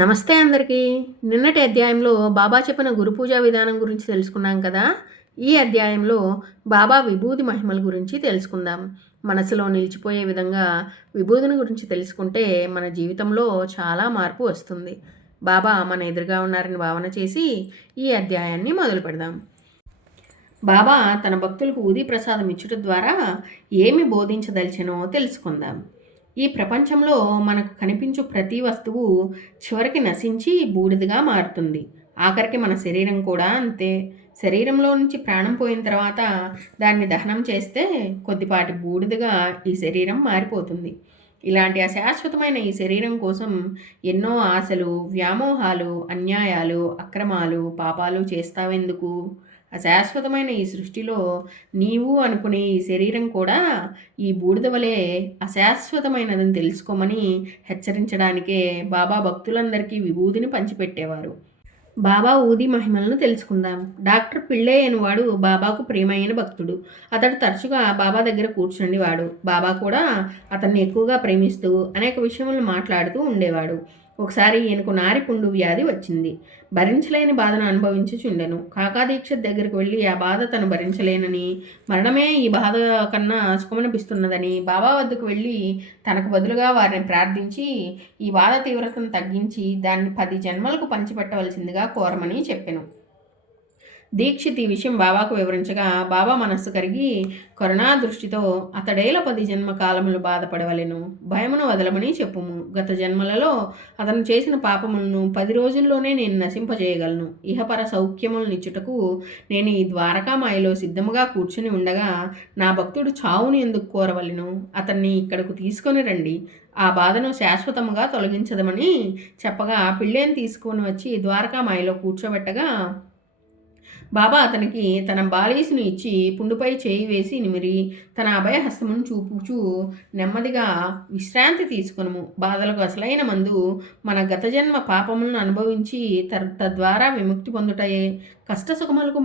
నమస్తే అందరికీ. నిన్నటి అధ్యాయంలో బాబా చెప్పిన గురు పూజా విధానం గురించి తెలుసుకున్నాం కదా! ఈ అధ్యాయంలో బాబా విభూది మహిమల గురించి తెలుసుకుందాం. మనసులో నిలిచిపోయే విధంగా విభూదిని గురించి తెలుసుకుంటే మన జీవితంలో చాలా మార్పు వస్తుంది. బాబా మన ఎదురుగా ఉన్నారని భావన చేసి ఈ అధ్యాయాన్ని మొదలుపెడదాం. బాబా తన భక్తులకు ఊదీ ప్రసాదం ఇచ్చుట ద్వారా ఏమి బోధించదలిచెనో తెలుసుకుందాం. ఈ ప్రపంచంలో మనకు కనిపించు ప్రతి వస్తువు చివరికి నశించి బూడిదగా మారుతుంది. ఆఖరికి మన శరీరం కూడా అంతే. శరీరంలో నుంచి ప్రాణం పోయిన తర్వాత దాన్ని దహనం చేస్తే కొద్దిపాటి బూడిదగా ఈ శరీరం మారిపోతుంది. ఇలాంటి అశాశ్వతమైన ఈ శరీరం కోసం ఎన్నో ఆశలు, వ్యామోహాలు, అన్యాయాలు, అక్రమాలు, పాపాలు చేస్తావెందుకు? అశాశ్వతమైన ఈ సృష్టిలో నీవు అనుకునే ఈ శరీరం కూడా ఈ బూడిద వలె అశాశ్వతమైనదని తెలుసుకోమని హెచ్చరించడానికే బాబా భక్తులందరికీ విభూదిని పంచిపెట్టేవారు. బాబా ఊది మహిమలను తెలుసుకుందాం. డాక్టర్ పిళ్ళే అనేవాడు బాబాకు ప్రియమైన భక్తుడు. అతడు తరచుగా బాబా దగ్గర కూర్చుండేవాడు. బాబా కూడా అతన్ని ఎక్కువగా ప్రేమిస్తూ అనేక విషయములను మాట్లాడుతూ ఉండేవాడు. ఒకసారి ఈయనకు నారిపుండు వ్యాధి వచ్చింది. భరించలేని బాధను అనుభవించుచుండెను. కాకా దీక్షిత్ దగ్గరికి వెళ్ళి ఆ బాధ తను భరించలేనని, మరణమే ఈ బాధ కన్నా సుఖమనిపిస్తున్నదని బాబా వద్దకు వెళ్ళి తనకు బదులుగా వారిని ప్రార్థించి ఈ బాధ తీవ్రతను తగ్గించి దాన్ని 10 జన్మలకు పంచిపెట్టవలసిందిగా కోరమని చెప్పెను. దీక్షిత్ ఈ విషయం బాబాకు వివరించగా బాబా మనస్సు కరిగి కరుణా దృష్టితో అతడేల 10 జన్మ కాలములు బాధపడవలెను, భయమును వదలమని చెప్పుము. గత జన్మలలో అతను చేసిన పాపములను 10 రోజుల్లోనే నేను నశింపజేయగలను. ఇహపర సౌఖ్యములనిచ్చుటకు నేను ఈ ద్వారకామాయలో సిద్ధముగా కూర్చుని ఉండగా నా భక్తుడు చావుని ఎందుకు కోరవలెను? అతన్ని ఇక్కడకు తీసుకొని రండి, ఆ బాధను శాశ్వతముగా తొలగించదమని చెప్పగా పిళ్ళేని తీసుకొని వచ్చి ద్వారకామాయలో కూర్చోబెట్టగా బాబా అతనికి తన బాలీసును ఇచ్చి పుండుపై చేయి వేసి నిమిరి తన అభయహస్తమును చూపుచూ నెమ్మదిగా విశ్రాంతి తీసుకొనుము. బాధలకు అసలైన మందు మన గతజన్మ పాపములను అనుభవించి తద్వారా విముక్తి పొందుటయే. కష్టసుఖములకు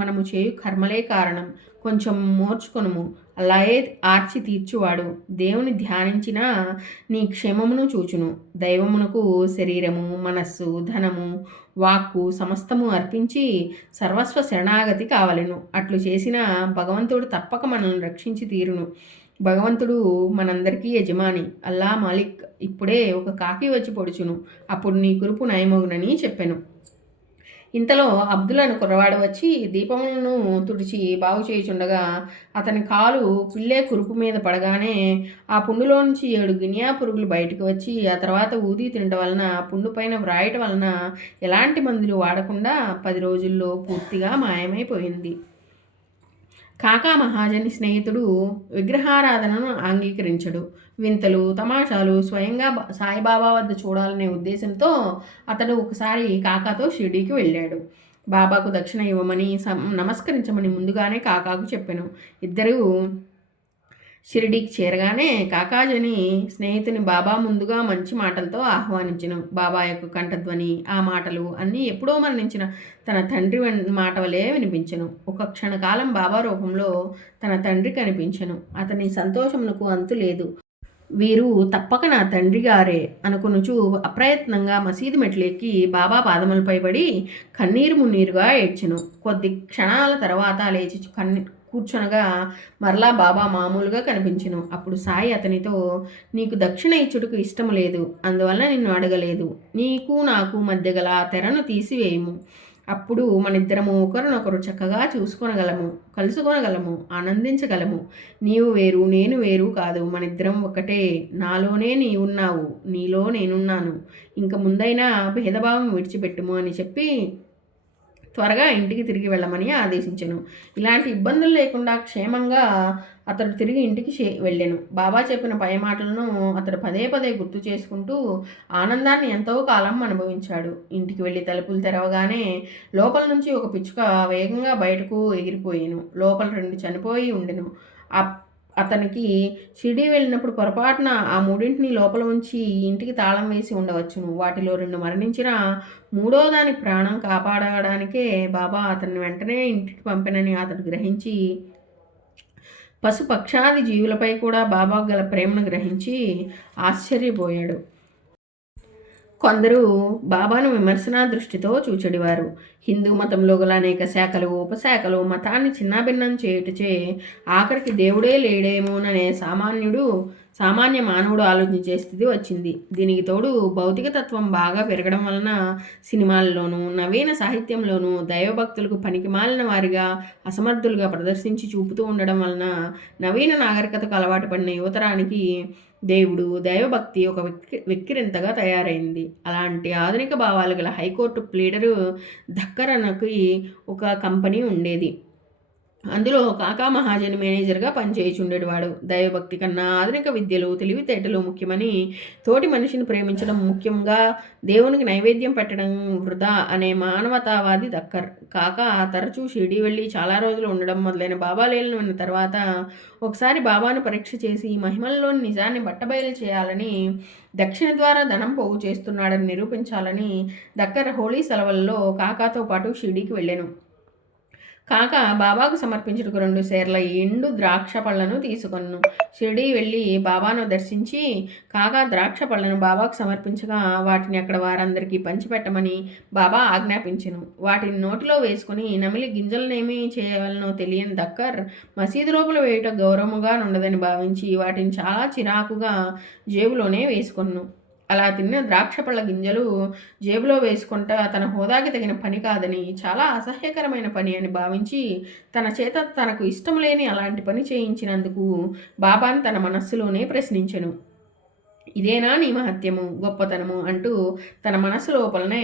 మనము చేయు కర్మలే కారణం. కొంచెం మోర్చుకొనుము. అలాగే ఆర్చి తీర్చువాడు దేవుని ధ్యానించినా నీ క్షేమమును చూచును. దైవమునకు శరీరము, మనస్సు, ధనము, వాక్కు సమస్తము అర్పించి సర్వస్వ శరణాగతి కావలెను. అట్లు చేసిన భగవంతుడు తప్పక మనల్ని రక్షించి తీరును. భగవంతుడు మనందరికీ యజమాని. అల్లా మాలిక్. ఇప్పుడే ఒక కాకి వచ్చి పొడుచును, అప్పుడు నీ కురుపు నయమగునని చెప్పెను. ఇంతలో అబ్దుల్ అను కుర్రవాడు వచ్చి దీపములను తుడిచి బాగు చేయుచుండగా అతని కాలు పిల్లే కురుపు మీద పడగానే ఆ పుండులో నుంచి 7 గినియా పురుగులు బయటకు వచ్చి ఆ తర్వాత ఊది తినటం వలన పుండు పైన వ్రాయటం వలన ఎలాంటి మందులు వాడకుండా 10 రోజుల్లో పూర్తిగా మాయమైపోయింది. కాకా మహాజని స్నేహితుడు విగ్రహారాధనను అంగీకరించడు. వింతలు, తమాషాలు స్వయంగా సాయిబాబా వద్ద చూడాలనే ఉద్దేశంతో అతడు ఒకసారి కాకాతో షిర్డీకి వెళ్ళాడు. బాబాకు దక్షిణ ఇవ్వమని నమస్కరించమని ముందుగానే కాకాకు చెప్పాను. ఇద్దరూ షిరిడీకి చేరగానే కాకాజని స్నేహితుని బాబా ముందుగా మంచి మాటలతో ఆహ్వానించెను. బాబా యొక్క కంఠధ్వని, ఆ మాటలు అన్నీ ఎప్పుడో మరణించిన తన తండ్రి మాట వలె వినిపించెను. ఒక క్షణకాలం బాబా రూపంలో తన తండ్రి కనిపించెను. అతని సంతోషమునకు అంతు లేదు. వీరు తప్పక నా తండ్రి గారే అనుకునుచు అప్రయత్నంగా మసీదు మెట్లెక్కి బాబా పాదములపై పడి కన్నీరు మున్నీరుగా ఏడ్చెను. కొద్ది క్షణాల తర్వాత లేచి కూర్చొనగా మరలా బాబా మామూలుగా కనిపించెను. అప్పుడు సాయి అతనితో, నీకు దక్షిణ ఇచ్చుటకు ఇష్టము లేదు, అందువల్ల నిన్ను అడగలేదు. నీకు నాకు మధ్య గల తెరను తీసివేయము. అప్పుడు మనిద్దరము ఒకరినొకరు చక్కగా చూసుకొనగలము, కలుసుకొనగలము, ఆనందించగలము. నీవు వేరు, నేను వేరు కాదు, మనిద్దరం ఒకటే. నాలోనే నీవున్నావు, నీలో నేనున్నాను. ఇంక ముందైనా భేదభావం విడిచిపెట్టుము అని చెప్పి త్వరగా ఇంటికి తిరిగి వెళ్ళమని ఆదేశించెను. ఇలాంటి ఇబ్బందులు లేకుండా క్షేమంగా అతడు తిరిగి ఇంటికి వెళ్ళెను. బాబా చెప్పిన పై మాటలను అతడు పదే పదే గుర్తు చేసుకుంటూ ఆనందాన్ని ఎంతో కాలం అనుభవించాడు. ఇంటికి వెళ్ళి తలుపులు తెరవగానే లోపల నుంచి ఒక పిచ్చుక వేగంగా బయటకు ఎగిరిపోయాను. లోపల 2 చనిపోయి ఉండెను. అతనికి షిరిడీ వెళ్ళినప్పుడు పొరపాటున ఆ 3ంటిని లోపల ఉంచి ఇంటికి తాళం వేసి ఉండవచ్చును. వాటిలో 2 మరణించిన 3వ దాని ప్రాణం కాపాడడానికే బాబా అతన్ని వెంటనే ఇంటికి పంపినని అతడు గ్రహించి పశుపక్షాది జీవులపై కూడా బాబా గల ప్రేమను గ్రహించి ఆశ్చర్యపోయాడు. కొందరు బాబాను విమర్శనా దృష్టితో చూచెడివారు. హిందూ మతంలో గల అనేక శాఖలు, ఉపశాఖలు మతాన్ని చిన్నాభిన్నం చేయుటచే ఆఖరికి దేవుడే లేడేమోననే సామాన్య మానవుడు ఆలోచించే స్థితి వచ్చింది. దీనికి తోడు భౌతిక తత్వం బాగా పెరగడం వలన సినిమాల్లోనూ నవీన సాహిత్యంలోనూ దైవభక్తులకు పనికిమాలిన వారిగా అసమర్థులుగా ప్రదర్శించి చూపుతూ ఉండడం వలన నవీన నాగరికతకు అలవాటు పడిన యువతరానికి దేవుడు దైవభక్తి ఒక వెక్కిరింతగా తయారైంది. అలాంటి ఆధునిక భావాలు గల హైకోర్టు ప్లీడరు ధక్కరనకి ఒక కంపెనీ ఉండేది. అందులో కాకా మహాజన్ మేనేజర్గా పనిచేయుచుండేవాడు. దైవభక్తి కన్నా ఆధునిక విద్యలు తెలివితేటలు ముఖ్యమని, తోటి మనిషిని ప్రేమించడం ముఖ్యంగా దేవునికి నైవేద్యం పెట్టడం వృధా అనే మానవతావాది దక్కర్. కాకా తరచూ షిరిడీ వెళ్ళి చాలా రోజులు ఉండడం మొదలైన బాబా లీలను విన్న తర్వాత ఒకసారి బాబాను పరీక్ష చేసి మహిమల్లోని నిజాన్ని బట్టబయలు చేయాలని, దక్షిణ ద్వారా ధనం పోగు చేస్తున్నాడని నిరూపించాలని దక్కర్ హోళీ సెలవుల్లో కాకాతో పాటు షిరిడీకి వెళ్ళాను. కాక బాబాకు సమర్పించుటకు 2 సేర్ల ఎండు ద్రాక్ష పళ్లను తీసుకొను. షిరిడీ వెళ్ళి బాబాను దర్శించి కాకా ద్రాక్ష పళ్లను బాబాకు సమర్పించగా వాటిని అక్కడ వారందరికీ పంచిపెట్టమని బాబా ఆజ్ఞాపించెను. వాటిని నోటిలో వేసుకుని నమిలి గింజలనేమి చేయవలనో తెలియని దక్కర్ మసీదు లోపల వేయుట గౌరవముగా నుండదని భావించి వాటిని చాలా చిరాకుగా జేబులోనే వేసుకొను. అలా తిన్న ద్రాక్ష పళ్ళ గింజలు జేబులో వేసుకుంటా తన హోదాకి తగిన పని కాదని, చాలా అసహ్యకరమైన పని అని భావించి తన చేత తనకు ఇష్టం లేని అలాంటి పని చేయించినందుకు బాబాను తన మనస్సులోనే ప్రశ్నించెను. ఇదేనా నీ మహత్యము, గొప్పతనము అంటూ తన మనస్సు లోపలనే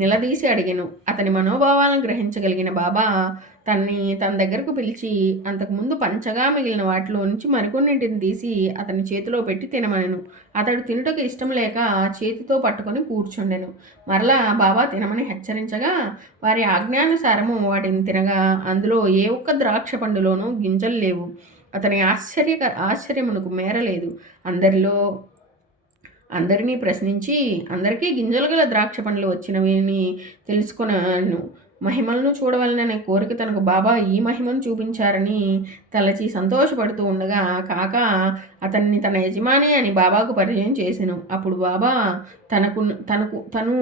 నిలదీసి అడిగాను. అతని మనోభావాలను గ్రహించగలిగిన బాబా తన దగ్గరకు పిలిచి అంతకుముందు పంచగా మిగిలిన వాటిలో నుంచి మరికొన్నింటిని తీసి అతని చేతిలో పెట్టి తినమనెను. అతడు తినుటకు ఇష్టం లేక చేతితో పట్టుకొని కూర్చుండెను. మరలా బాబా తినమని హెచ్చరించగా వారి ఆజ్ఞానుసారము వాటిని తినగా అందులో ఏ ఒక్క ద్రాక్ష పండులోనూ గింజలు లేవు. అతని ఆశ్చర్యమునకు మేరలేదు. అందరినీ ప్రశ్నించి అందరికీ గింజలు గల ద్రాక్ష పండ్లు వచ్చినవిని తెలుసుకున్నాను. మహిమలను చూడవలననే కోరిక తనకు బాబా ఈ మహిమను చూపించారని తలచి సంతోషపడుతూ ఉండగా కాక అతన్ని తన యజమాని అని బాబాకు పరిచయం చేసెను. అప్పుడు బాబా తను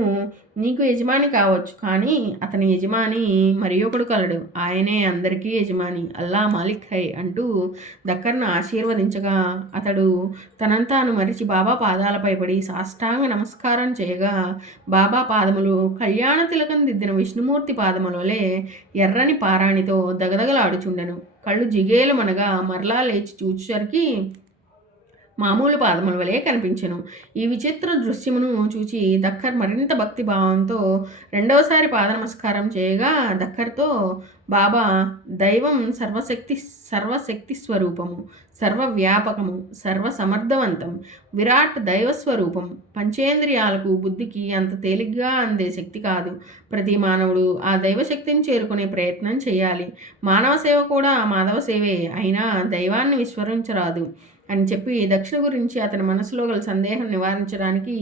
నీకు యజమాని కావచ్చు, కానీ అతని యజమాని మరి ఒకడు కలడు, ఆయనే అందరికీ యజమాని, అల్లా మాలిక్ హై అంటూ దక్కర్ను ఆశీర్వదించగా అతడు తనంతాను మరిచి బాబా పాదాలపై పడి సాష్టాంగ నమస్కారం చేయగా బాబా పాదములు కళ్యాణ తిలకం దిద్దిన విష్ణుమూర్తి పాదములవలే ఎర్రని పారాణితో దగదగలాడుచుండెను. కళ్ళు జిగేలుమనగా మరలా లేచి చూచేసరికి మామూలు పాదముల వలె కనిపించెను. ఈ విచిత్ర దృశ్యమును చూచి దక్కర్ మరింత భక్తి భావంతో రెండవసారి పాద నమస్కారం చేయగా దక్కర్తో బాబా దైవం సర్వశక్తి స్వరూపము, సర్వవ్యాపకము, సర్వసమర్థవంతం, విరాట్ దైవస్వరూపం. పంచేంద్రియాలకు బుద్ధికి అంత తేలిగ్గా అందే శక్తి కాదు. ప్రతి మానవుడు ఆ దైవశక్తిని చేరుకునే ప్రయత్నం చేయాలి. మానవ సేవ కూడా మాధవ సేవే, అయినా దైవాన్ని విస్మరించరాదు అని చెప్పి దక్షిణ గురించి అతని మనసులో గల సందేహం నివారించడానికి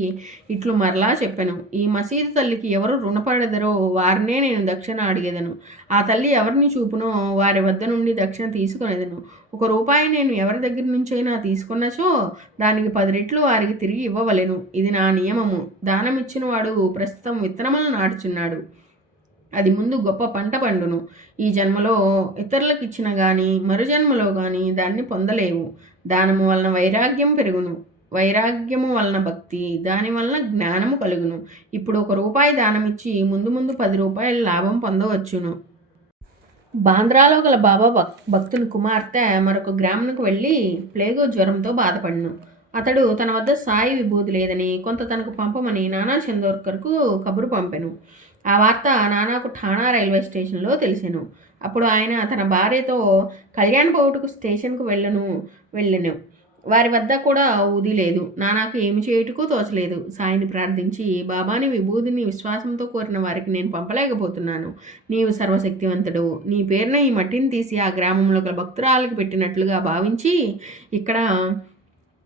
ఇట్లు మరలా చెప్పాను. ఈ మసీదు తల్లికి ఎవరు రుణపడెదరో వారినే నేను దక్షిణ అడిగేదను. ఆ తల్లి ఎవరిని చూపునో వారి వద్ద నుండి దక్షిణ తీసుకునేదను. ₹1 నేను ఎవరి దగ్గర నుంచైనా తీసుకున్నచో దానికి 10 రెట్లు వారికి తిరిగి ఇవ్వవలెను. ఇది నా నియమము. దానమిచ్చిన వాడు ప్రస్తుతం విత్తనములను నాటుచున్నాడు. అది ముందు గొప్ప పంట పండును. ఈ జన్మలో ఇతరులకు ఇచ్చిన కానీ మరుజన్మలో కానీ దాన్ని పొందలేవు. దానము వలన వైరాగ్యం పెరుగును, వైరాగ్యము వలన భక్తి, దాని వలన జ్ఞానము కలుగును. ఇప్పుడు ₹1 దానమిచ్చి ముందు ముందు ₹10 లాభం పొందవచ్చును. బాంద్రాలో గల బాబా భక్తుని కుమార్తె మరొక గ్రామంకు వెళ్ళి ప్లేగు జ్వరంతో బాధపడిను. అతడు తన వద్ద సాయి విభూతి లేదని కొంత తనకు పంపమని నానా చందోర్కర్కు కబురు పంపెను. ఆ వార్త నానాకు ఠాణా రైల్వే స్టేషన్లో తెలిసెను. అప్పుడు ఆయన తన భార్యతో కళ్యాణ్ పోవుటకు స్టేషన్కు వెళ్ళెను. వారి వద్ద కూడా ఊది లేదు. నానాకు ఏమి చేయుటకు తోచలేదు. సాయిని ప్రార్థించి, బాబాని విభూతిని విశ్వాసంతో కోరిన వారికి నేను పంపలేకపోతున్నాను. నీవు సర్వశక్తివంతుడు. నీ పేరున ఈ మట్టిని తీసి ఆ గ్రామంలో గల భక్తురాలకు పెట్టినట్లుగా భావించి ఇక్కడ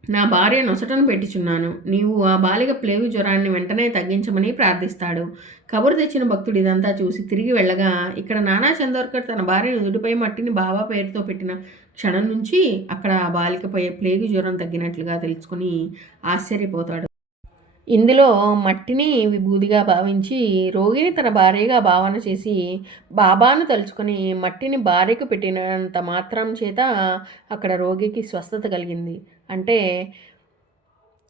నా భార్య నొసటను పెట్టిచున్నాను. నీవు ఆ బాలిక ప్లేగు జ్వరాన్ని వెంటనే తగ్గించమని ప్రార్థిస్తాడు. కబురు తెచ్చిన భక్తుడు ఇదంతా చూసి తిరిగి వెళ్ళగా ఇక్కడ నానా చందోర్కర్ తన భార్య నుదుటిపై మట్టిని బాబా పేరుతో పెట్టిన క్షణం నుంచి అక్కడ ఆ బాలికపై ప్లేగు జ్వరం తగ్గినట్లుగా తెలుసుకుని ఆశ్చర్యపోతాడు. ఇందులో మట్టిని విభూదిగా భావించి రోగిని తన భార్యగా భావన చేసి బాబాను తలుచుకొని మట్టిని భార్యకు పెట్టినంత మాత్రం చేత అక్కడ రోగికి స్వస్థత కలిగింది. అంటే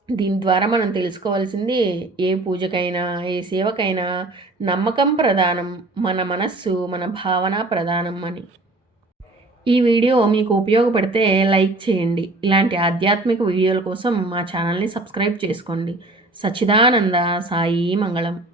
దీని ద్వారా మనం తెలుసుకోవాల్సింది ఏ పూజకైనా ఏ సేవకైనా నమ్మకం ప్రధానం, మన మనస్సు మన భావన ప్రధానం అని. ఈ వీడియో మీకు ఉపయోగపడితే లైక్ చేయండి. ఇలాంటి ఆధ్యాత్మిక వీడియోల కోసం మా ఛానల్ని సబ్స్క్రైబ్ చేసుకోండి. సచ్చిదానంద సాయి మంగళం.